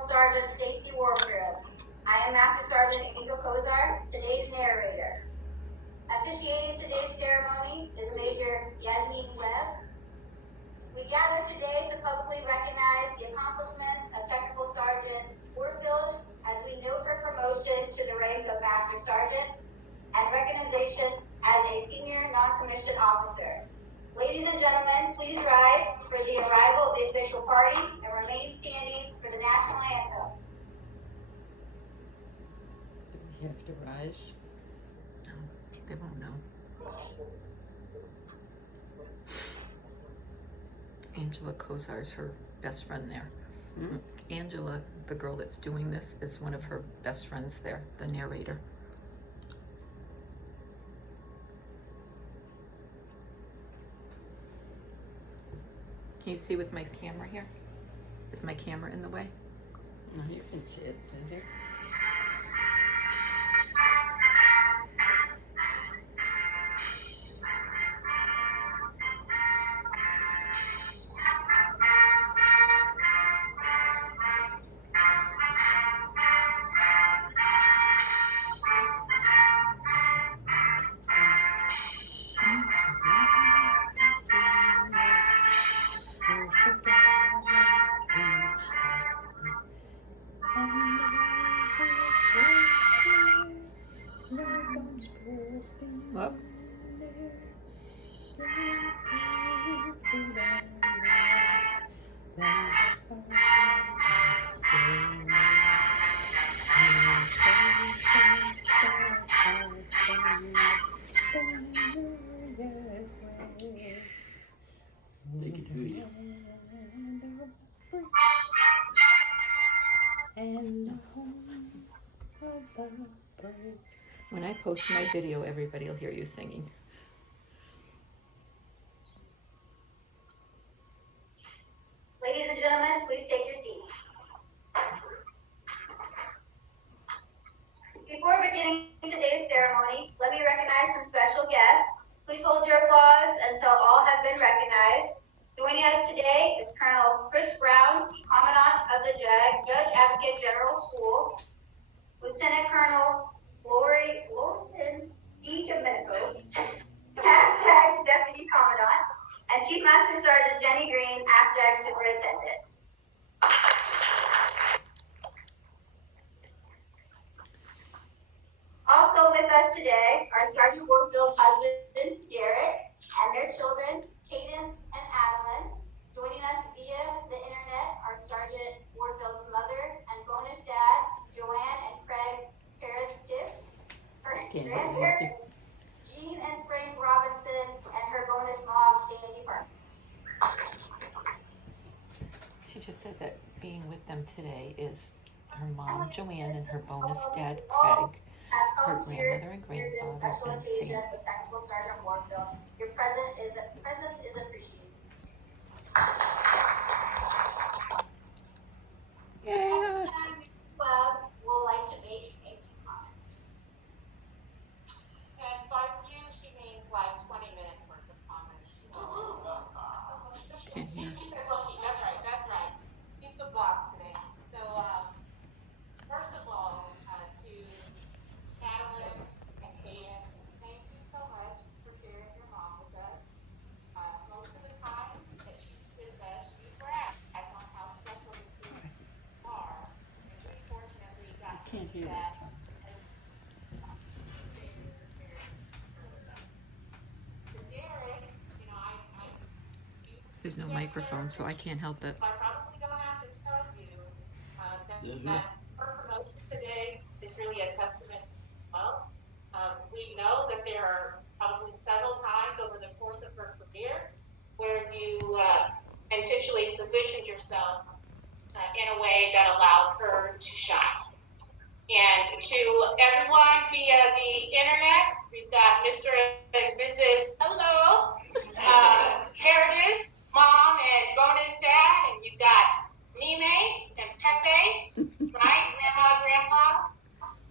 Technical Sergeant Stacey Warfield. I am Master Sergeant Angel Kozar, today's narrator. Officiating today's ceremony is Major Yasmin Webb. We gather today to publicly recognize the accomplishments of Technical Sergeant Warfield as we note her promotion to the rank of Master Sergeant and recognition as a senior non-commissioned officer. Ladies and gentlemen, please rise for the arrival of the official party and remain standing for the national anthem. Do we have to rise? No, they won't know. Angela Kozar's her best friend there. Mm-hmm. Angela, the girl that's doing this, is one of her best friends there, the narrator. Can you see with my camera here? Is my camera in the way? No, you can see it in there. Up. They can hear you. When I post my video, everybody will hear you singing. Ladies and gentlemen, please take your seats. Before beginning today's ceremony, let me recognize some special guests. Please hold your applause until all have been recognized. Joining us today is Colonel Chris Brown, Commandant of the Judge Advocate General School, Lieutenant Colonel Lauren D. Domenico, AFJAG's Deputy Commandant, and Chief Master Sergeant Jenny Green, AFJAG Superintendent. Also with us today are Sergeant Warfield's husband, Derek, and their children, Cadence and Adeline. Joining us via the internet are Sergeant Warfield's mother and bonus dad, Joanne and Craig Paradis, her grandparents, Jean and Frank Robinson, and her bonus mom, Sandy Park. She just said that being with them today is her mom, Joanne, and her bonus dad, Craig, her grandmother and grandfather, and Sandy. With Technical Sergeant Warfield. Your presence is appreciated. Yes. Would like to make a few comments. And by few, she means like 20 minutes worth of comments. Can't hear. That's right. He's the boss today. So, first of all, to Madeline and Kaden, thank you so much for sharing your mom with us. Most of the time that she's with us, she brags on how special the two are. And we fortunately got to Can't do hear that. that. There's no microphone, so I can't help it. I probably don't have to tell you that her promotion today is really a testament to love. We know that there are probably several times over the course of her career where you intentionally positioned yourself in a way that allowed her to shine. And to everyone via the internet, we've got Mr. and Mrs. Hello, Paradis, Mom and bonus dad, and you've got Nime and Pepe, right? Grandma, Grandpa,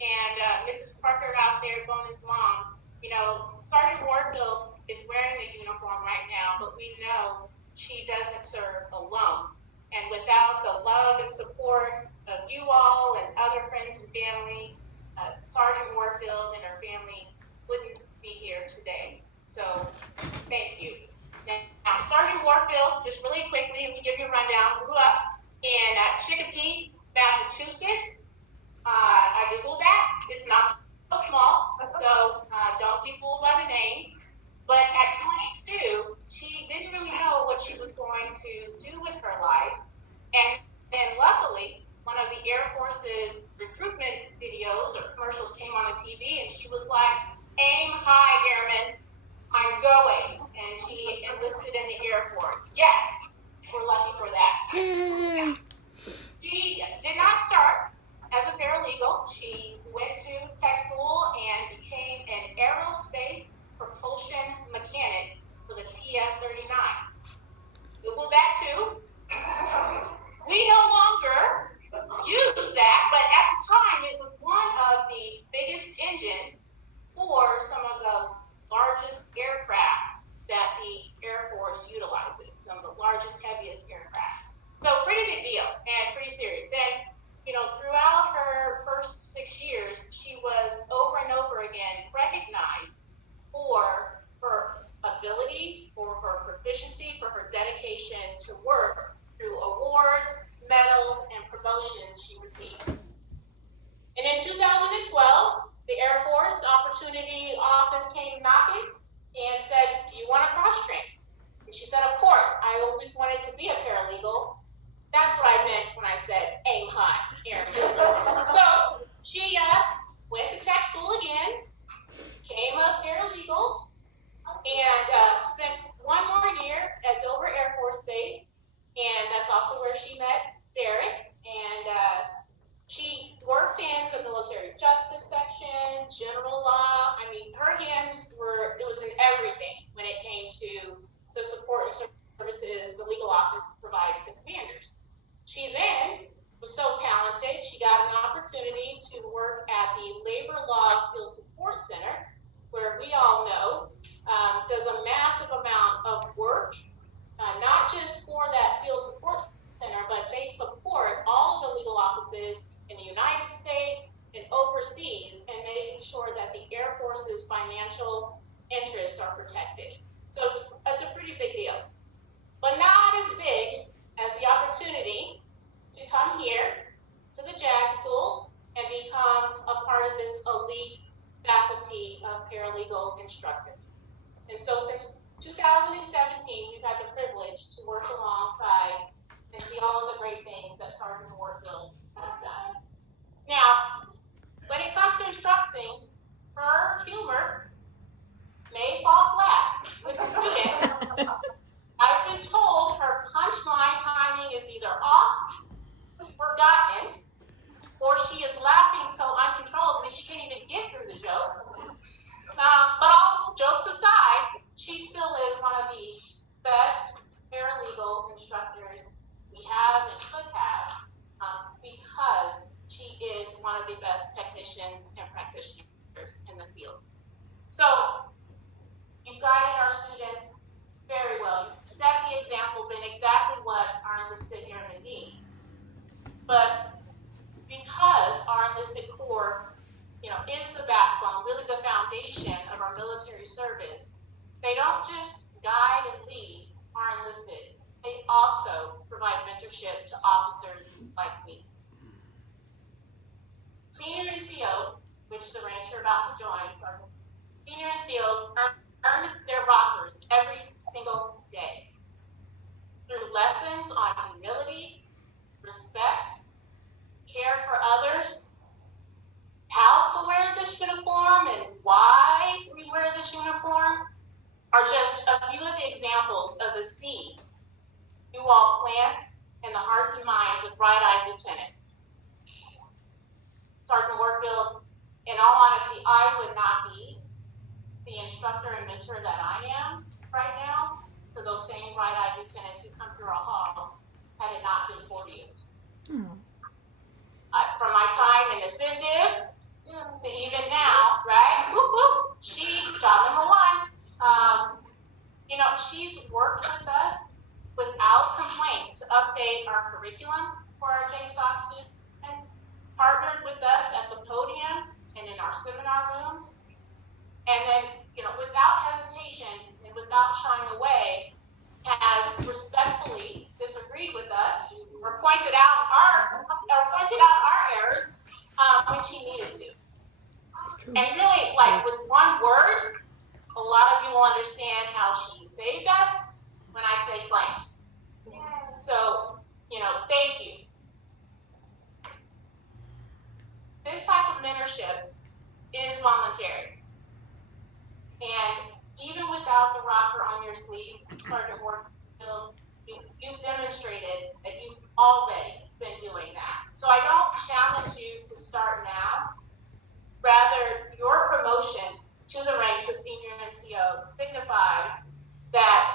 and Mrs. Parker out there, bonus mom. You know, Sergeant Warfield is wearing the uniform right now, but we know she doesn't serve alone. And without the love and support support of you all and other friends and family, Sergeant Warfield and her family wouldn't be here today. So thank you. Now, Sergeant Warfield, just really quickly, let me give you a rundown, grew up in Chicopee, Massachusetts. I Googled that. It's not so small, so don't be fooled by the name. But at 22, she didn't really know what she was going to do with her life. And then luckily, one of the Air Force's recruitment videos or commercials came on the TV, and she was like, "Aim high, airman, I'm going." And she enlisted in the Air Force. Yes, we're lucky for that. She did not start as a paralegal. She went to tech school and became an aerospace propulsion mechanic for the TF-39. Google that too. We no longer use that, but at the time it was one of the biggest engines for some of the largest aircraft that the Air Force utilizes, some of the largest, heaviest aircraft. So pretty big deal and pretty serious. And throughout her first 6 years, she was over and over again recognized for her abilities, for her proficiency, for her dedication to work through awards, medals, and promotions she received. And in 2012, the Air Force Opportunity Office came knocking and said, "Do you want to cross-train?" And she said, "Of course, I always wanted to be a paralegal. That's what I meant when I said aim high, airman." So she went to tech school again, became a paralegal, and spent one more year at Dover Air Force Base, and that's also where she met Derek. And she worked in the military justice section, general law. I mean, her hands it was in everything when it came to the support and services the legal office provides to commanders. She then was so talented, she got an opportunity to work at the Labor Law Field Support Center, where we all know does a massive amount of work, not just for that field support center, but they support all of the legal offices in the United States and overseas, and making sure that the Air Force's financial interests are protected. So it's a pretty big deal, but not as big as the opportunity to come here to the JAG School and become a part of this elite faculty of paralegal instructors. And so since 2017, we've had the privilege to work alongside and see all of the great things that Sergeant Warfield has done. Now, when it comes to instructing, her humor may fall flat with the students. I've been told her punchline timing is either off, forgotten, or she is laughing so uncontrollably she can't even get through the joke. But all jokes aside, she still is one of the best paralegal instructors we have and should have, because she is one of the best technicians and practitioners in the field. So you've guided our students very well. You've set the example, been exactly what our enlisted airmen need. But because our enlisted corps, is the backbone, really the foundation of our military service, they don't just guide and lead our enlisted, they also provide mentorship to officers like me. Senior NCO, which the ranks are about to join, senior NCOs earn their rockers every single day through lessons on humility, respect, care for others, how to wear this uniform and why we wear this uniform are just a few of the examples of the seeds you all plant in the hearts and minds of bright-eyed lieutenants. Sergeant Warfield, in all honesty, I would not be the instructor and mentor that I am right now for those same bright-eyed lieutenants who come through our halls had it not been for you. From my time in the CIMDIV to even now, right? She, job number one, she's worked with us without complaint to update our curriculum for our JSOC students. our seminar rooms, and then, without hesitation and without shying away, has respectfully disagreed with us or pointed out our errors when she needed to. True. And really, like with one word, a lot of you will understand how she saved us when I say claimed. So, thank you. This type of mentorship is voluntary. And even without the rocker on your sleeve, Sergeant Warfield, you've demonstrated that you've already been doing that. So I don't challenge you to start now. Rather, your promotion to the ranks of senior NCO signifies that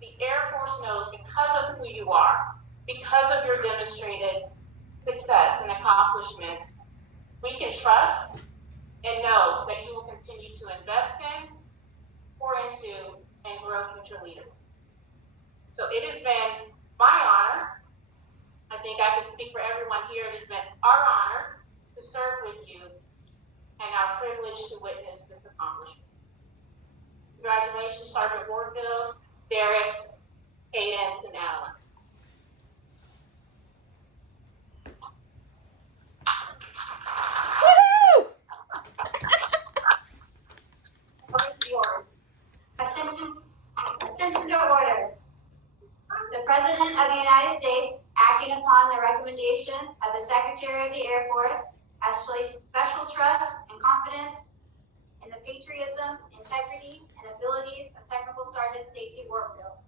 the Air Force knows, because of who you are, because of your demonstrated success and accomplishments, we can trust and know that you will continue to invest in, pour into, and grow future leaders. So it has been my honor, I think I can speak for everyone here, it has been our honor to serve with you and our privilege to witness this accomplishment. Congratulations, Sergeant Warfield, Derek, Cadence, and Alan. Attention to orders. The President of the United States, acting upon the recommendation of the Secretary of the Air Force, has placed special trust and confidence in the patriotism, integrity, and abilities of Technical Sergeant Stacey Warfield.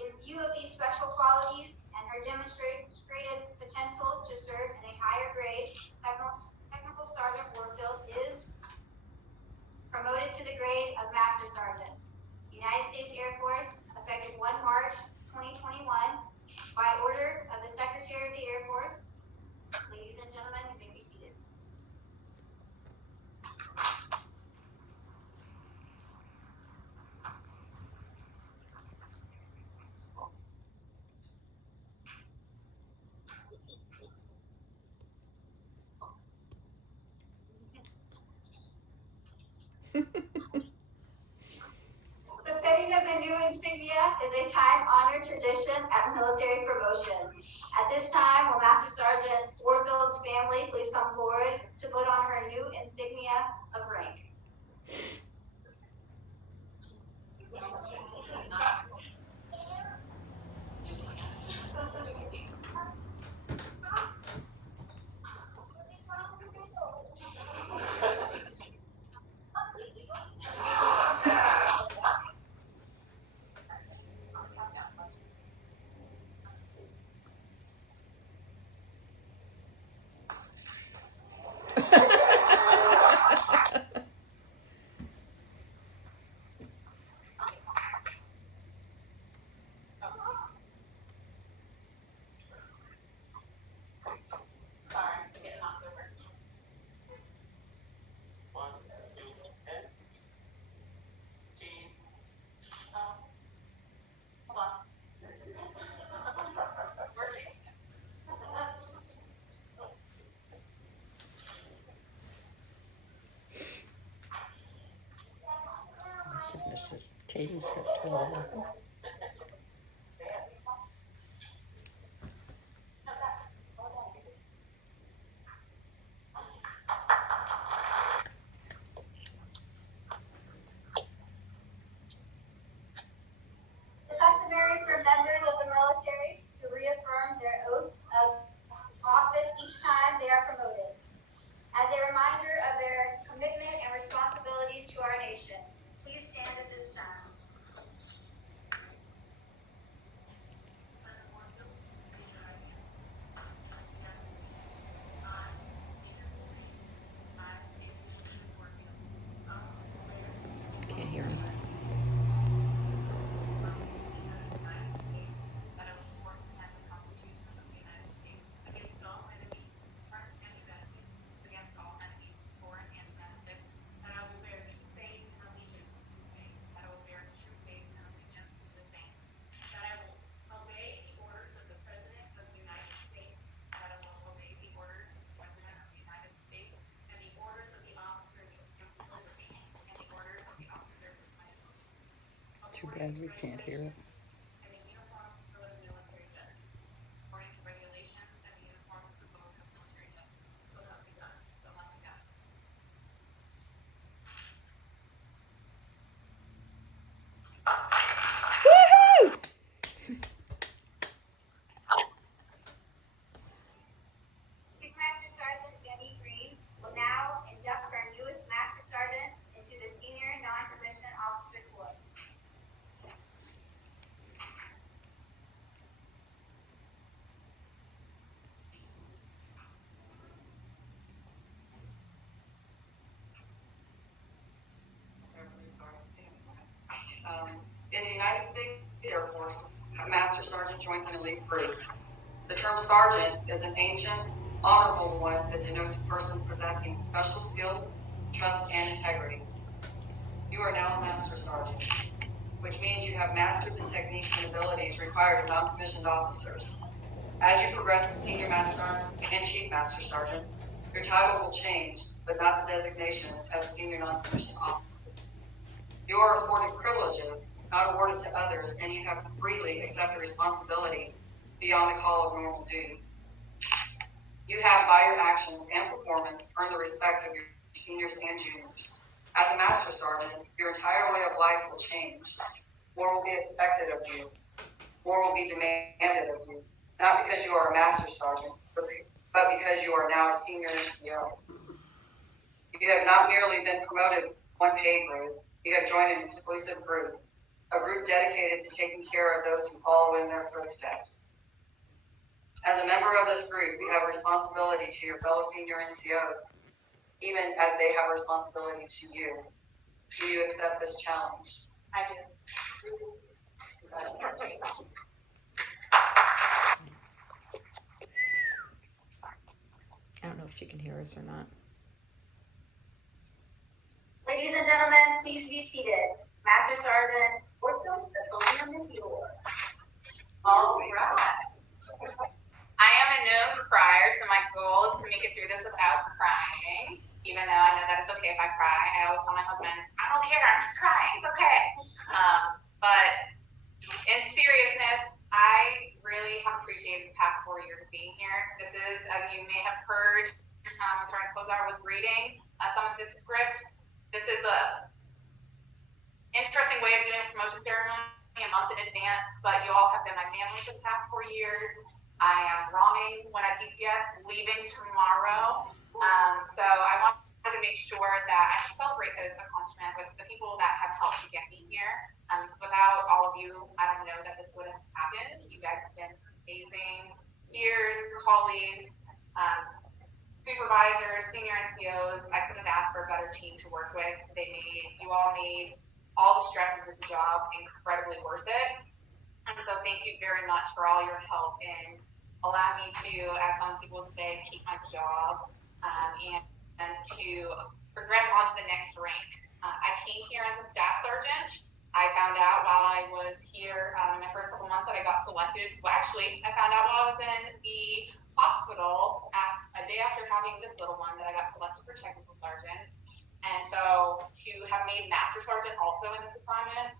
In view of these special qualities and her demonstrated potential to serve in a higher grade, Technical Sergeant Warfield is promoted to the grade of Master Sergeant, United States Air Force, effective 1 March 2021, by order of the Secretary of the Air Force. Ladies and gentlemen, you may be seated. The fitting of the new insignia is a time-honored tradition at military promotions. At this time, will Master Sergeant Warfield's family please come forward to put on her new insignia of rank. Goodness, this Katie's got 12 of them. It's customary for members of the military to reaffirm their oath of office each time they are promoted, as a reminder of their commitment and responsibilities to our nation. Please stand at this time. Yeah, we can't hear it. And the uniform for the military men. According to regulations, and the uniform for both have military justice. So help me God. So help me God. Master Sergeant Jenny Green will now induct our newest Master Sergeant into the Senior Non-Commissioned Officer Corps. In the United States Air Force, a Master Sergeant joins an elite group. The term sergeant is an ancient, honorable one that denotes a person possessing special skills, trust, and integrity. You are now a Master Sergeant, which means you have mastered the techniques and abilities required of non-commissioned officers. As you progress to Senior Master and Chief Master Sergeant, your title will change, but not the designation as a Senior Non-Commissioned Officer. You are afforded privileges not awarded to others, and you have freely accepted responsibility beyond the call of normal duty. You have, by your actions and performance, earned the respect of your seniors and juniors. As a Master Sergeant, your entire way of life will change. More will be expected of you. More will be demanded of you. Not because you are a Master Sergeant, but because you are now a Senior NCO. You have not merely been promoted one pay grade. You have joined an exclusive group, a group dedicated to taking care of those who follow in their footsteps. As a member of this group, you have a responsibility to your fellow Senior NCOs, even as they have a responsibility to you. Do you accept this challenge? I do. Congratulations. I don't know if she can hear us or not. Ladies and gentlemen, please be seated. Master Sergeant Ortho, the podium is yours. All right. I am a known crier, so my goal is to make it through this without crying, even though I know that it's okay if I cry. I always tell my husband, I don't care, I'm just crying, it's okay. But in seriousness, I really have appreciated the past 4 years of being here. This is, as you may have heard, when Sergeant Kozar was reading some of this script, this is a interesting way of doing a promotion ceremony a month in advance, but you all have been my family for the past 4 years. I am romming when at PCS, leaving tomorrow. So I wanted to make sure that I can celebrate this accomplishment with the people that have helped to get me here. Because without all of you, I don't know that this would have happened. You guys have been amazing peers, colleagues, supervisors, senior NCOs. I couldn't have asked for a better team to work with. You all made all the stress of this job incredibly worth it. And so thank you very much for all your help in allowing me to, as some people would say, keep my job and to progress on to the next rank. I came here as a staff sergeant. I found out while I was here in my first couple months that I got selected. Well, actually, I found out while I was in the hospital a day after having this little one that I got selected for technical sergeant. And so to have made Master Sergeant also in this assignment,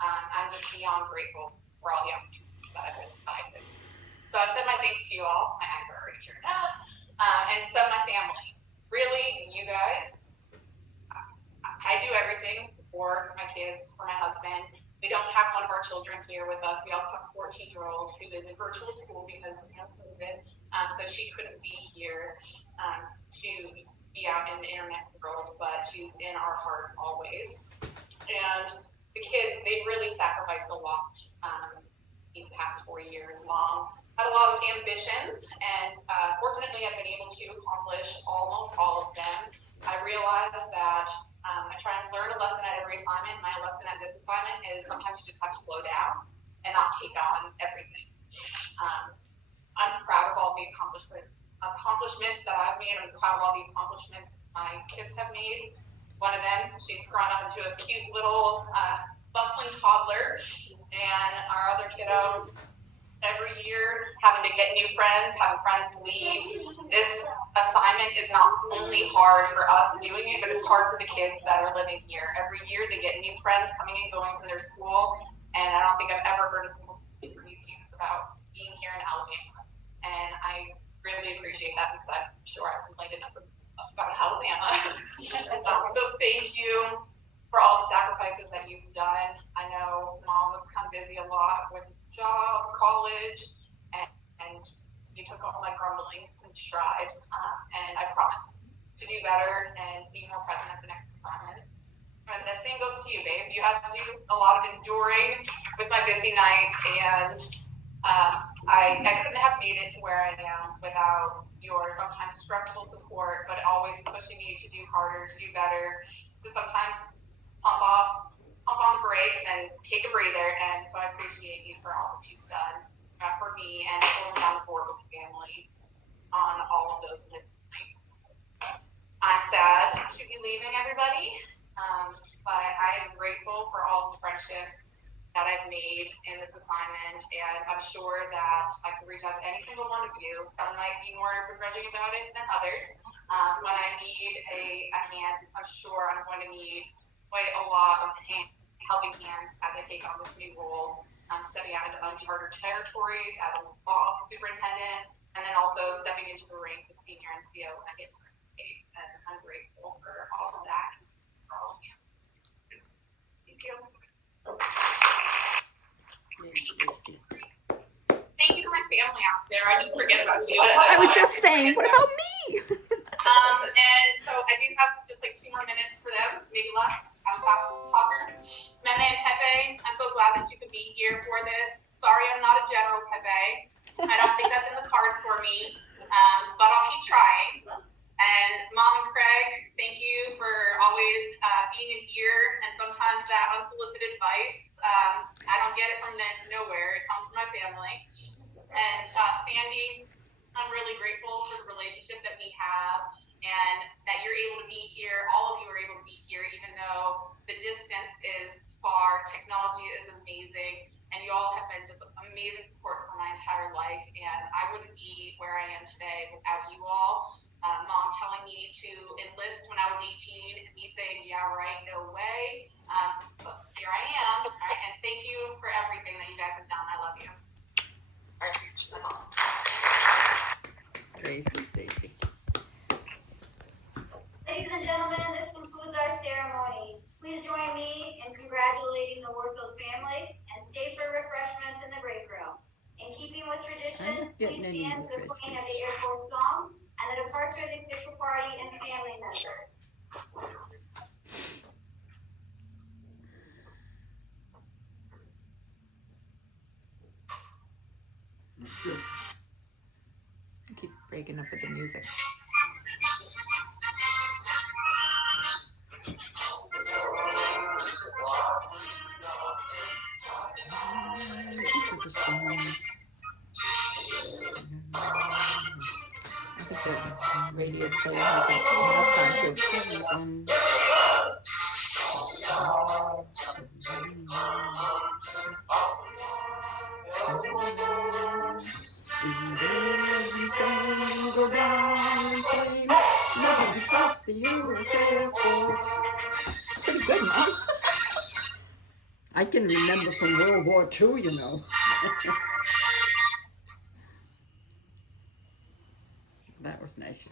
I'm just beyond grateful for all the opportunities that I've been provided. So I've said my thanks to you all. My eyes are already turned up. And so my family. Really, you guys, I do everything for my kids, for my husband. We don't have one of our children here with us. We also have a 14-year-old who is in virtual school because, COVID. So she couldn't be here to be out in the internet world, but she's in our hearts always. And the kids, they've really sacrificed a lot these past 4 years. Mom had a lot of ambitions, and fortunately I've been able to accomplish almost all of them. I realized that I try and learn a lesson at every assignment. My lesson at this assignment is sometimes you just have to slow down and not take on everything. I'm proud of all the accomplishments that I've made. I'm proud of all the accomplishments my kids have made. One of them, she's grown up into a cute little bustling toddler, and our other kiddo, every year having to get new friends, having friends leave. This assignment is not only hard for us doing it, but it's hard for the kids that are living here. Every year they get new friends coming and going from their school, And I don't think I've ever heard a single thing from you about being here in Alabama. And I really appreciate that because I'm sure I've complained enough about Alabama. So thank you for all the sacrifices that you've done. I know Mom was kind of busy a lot with his job, college, and you took all my grumblings in stride. And I promise to do better and be more present at the next assignment. And the same goes to you, babe. You have to do a lot of enduring with my busy nights, and I couldn't have made it to where I am without your sometimes stressful support, but always pushing me to do harder, to do better, to sometimes pump on brakes and take a breather. And so I appreciate you for all that you've done for me and holding down the fort with the family on all of those nights. I'm sad to be leaving everybody, but I am grateful for all the friendships that I've made in this assignment, and I'm sure that I can reach out to any single one of you. Some might be more begrudging about it than others. When I need a hand, I'm sure I'm going to need quite a lot of helping hands as I take on this new role, stepping out into uncharted territories as a law office superintendent, and then also stepping into the ranks of senior NCO when I get to the case. And I'm grateful for all of that and for all of you. Thank you. There's Stacey. Thank you to my family out there. I didn't forget about you. I was just saying, what about me? And so I do have just like 2 more minutes for them, maybe less. I'm a fast talker. Meme and Pepe, I'm so glad that you could be here for this. Sorry, I'm not a general, Pepe. I don't think that's in the cards for me, but I'll keep trying. And Mom and Craig, thank you for always being an ear and sometimes that unsolicited advice. I don't get it from nowhere. It comes from my family. And Sandy, I'm really grateful for the relationship that we have and that you're able to be here. All of you are able to be here, even though the distance is far. Technology is amazing. And you all have been just amazing supports for my entire life. And I wouldn't be where I am today without you all. Mom telling me to enlist when I was 18 and me saying, yeah, right, no way. But here I am. All right, and thank you for everything that you guys have done. I love you. All right, that's all. Great for Stacey. Ladies and gentlemen, this concludes our ceremony. Please join me in congratulating the Warfield family and stay for refreshments in the break room. In keeping with tradition, please stand for the playing of the Air Force song and the departure of the official party and family members. I keep breaking up with the music. I think the radio player has a mask on too. Go down in flames. Nothing can stop the U.S. Air Force. Pretty good, Mom. I can remember from World War II, you know. That was nice.